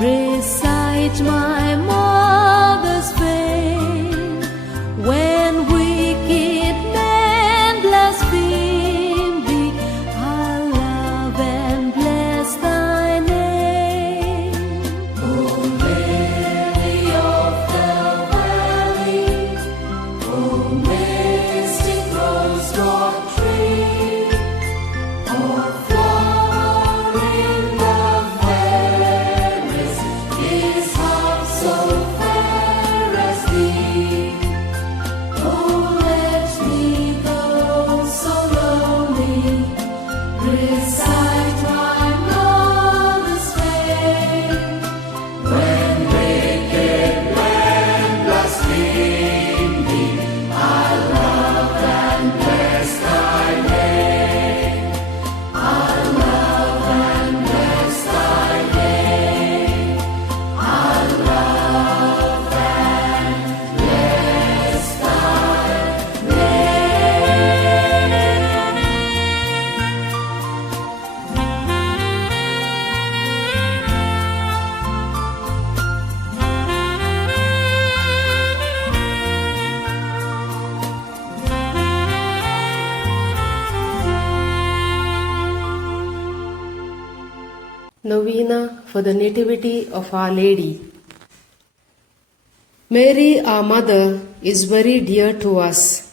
recite my mother's fame, when wicked men blaspheme thee, I love and bless thy name. O Mary of the Valley, O mystic rose-god tree, O flower in the fairest, is heart so fair as thee. Oh, let me go so lonely, recite my mother's fame, when wicked men blaspheme thee, I love and bless thy name. I love and bless thy name. I love and bless thy name. Novena for the Nativity of Our Lady. Mary, our Mother, is very dear to us.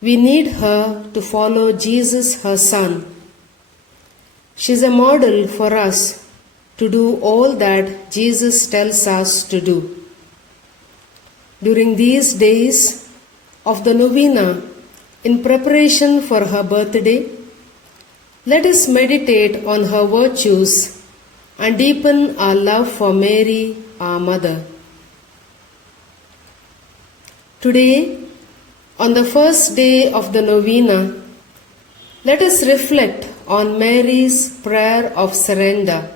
We need her to follow Jesus, her Son. She is a model for us to do all that Jesus tells us to do. During these days of the novena, in preparation for her birthday, let us meditate on her virtues and deepen our love for Mary, our Mother. Today, on the first day of the novena, let us reflect on Mary's prayer of surrender.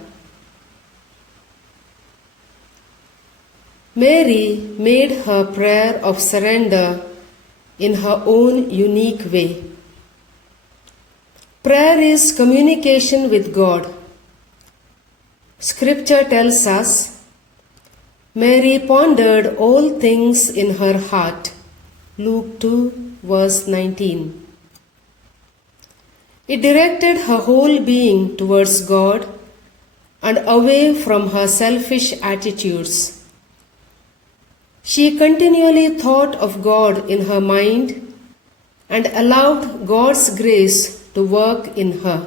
Mary made her prayer of surrender in her own unique way. Prayer is communication with God. Scripture tells us, Mary pondered all things in her heart. Luke 2, verse 19. It directed her whole being towards God and away from her selfish attitudes. She continually thought of God in her mind and allowed God's grace to work in her.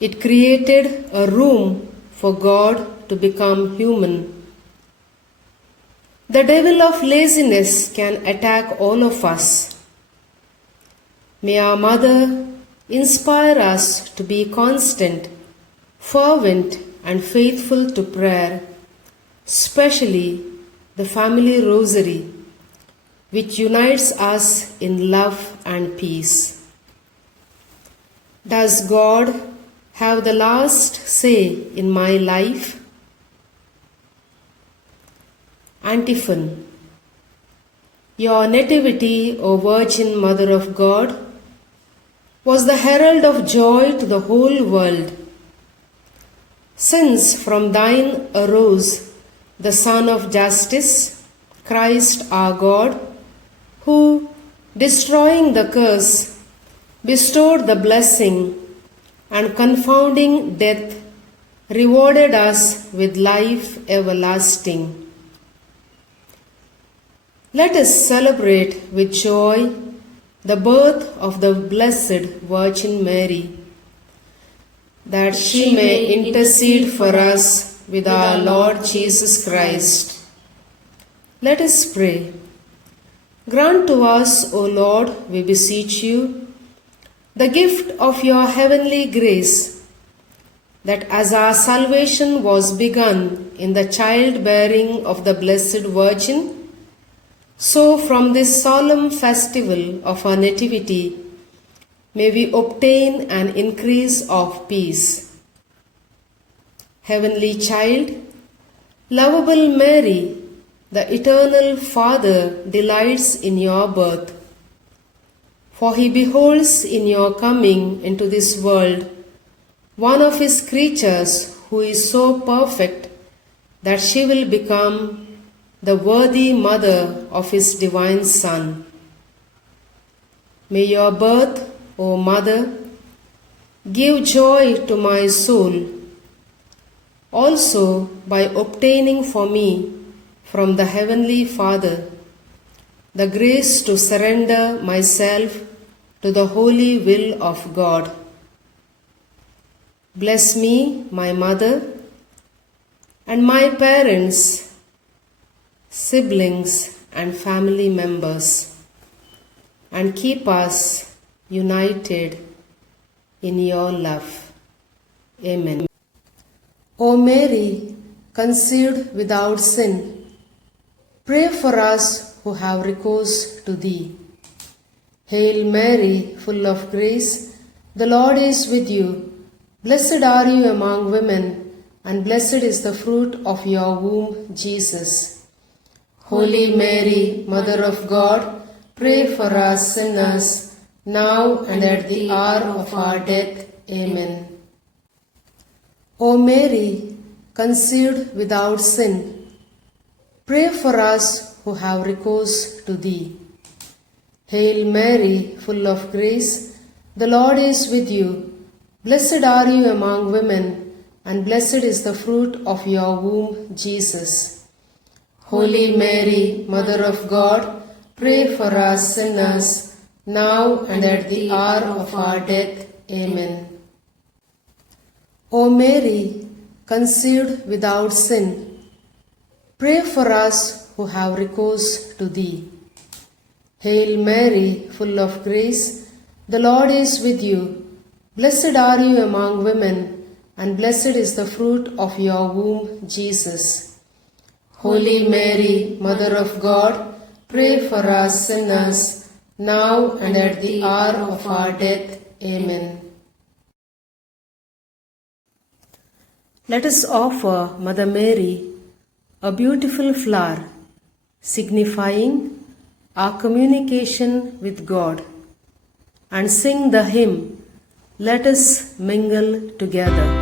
It created a room for God to become human. The devil of laziness can attack all of us. May our Mother inspire us to be constant, fervent, and faithful to prayer, especially the family rosary, which unites us in love and peace. Does God have the last say in my life? Antiphon. Your nativity, O Virgin Mother of God, was the herald of joy to the whole world. Since from thine arose the Son of Justice, Christ our God, who, destroying the curse, bestowed the blessing, and confounding death, rewarded us with life everlasting. Let us celebrate with joy the birth of the Blessed Virgin Mary, that she may intercede for us with our Lord Jesus Christ. Let us pray. Grant to us, O Lord, we beseech you, the gift of your heavenly grace, that as our salvation was begun in the childbearing of the Blessed Virgin, so from this solemn festival of our Nativity, may we obtain an increase of peace. Heavenly Child, lovable Mary, the Eternal Father delights in your birth. For he beholds in your coming into this world one of his creatures who is so perfect that she will become the worthy mother of His divine Son. May your birth, O Mother, give joy to my soul, also by obtaining for me from the Heavenly Father the grace to surrender myself to the holy will of God. Bless me, my mother, and my parents, siblings, and family members, and keep us united in your love. Amen. O Mary, conceived without sin, pray for us who have recourse to thee. Hail Mary, full of grace, the Lord is with you. Blessed are you among women, and blessed is the fruit of your womb, Jesus. Holy Mary, Mother of God, pray for us sinners, now and at the hour of our death. Amen. O Mary, conceived without sin, pray for us who have recourse to thee. Hail Mary, full of grace, the Lord is with you. Blessed are you among women, and blessed is the fruit of your womb, Jesus. Holy Mary, Mother of God, pray for us sinners, now and at the hour of our death. Amen. O Mary, conceived without sin, pray for us who have recourse to thee. Hail Mary, full of grace, the Lord is with you. Blessed are you among women, and blessed is the fruit of your womb, Jesus. Holy Mary, Mother of God, pray for us sinners, now and at the hour of our death. Amen. Let us offer Mother Mary a beautiful flower, signifying our communication with God, and sing the hymn, Let Us Mingle Together.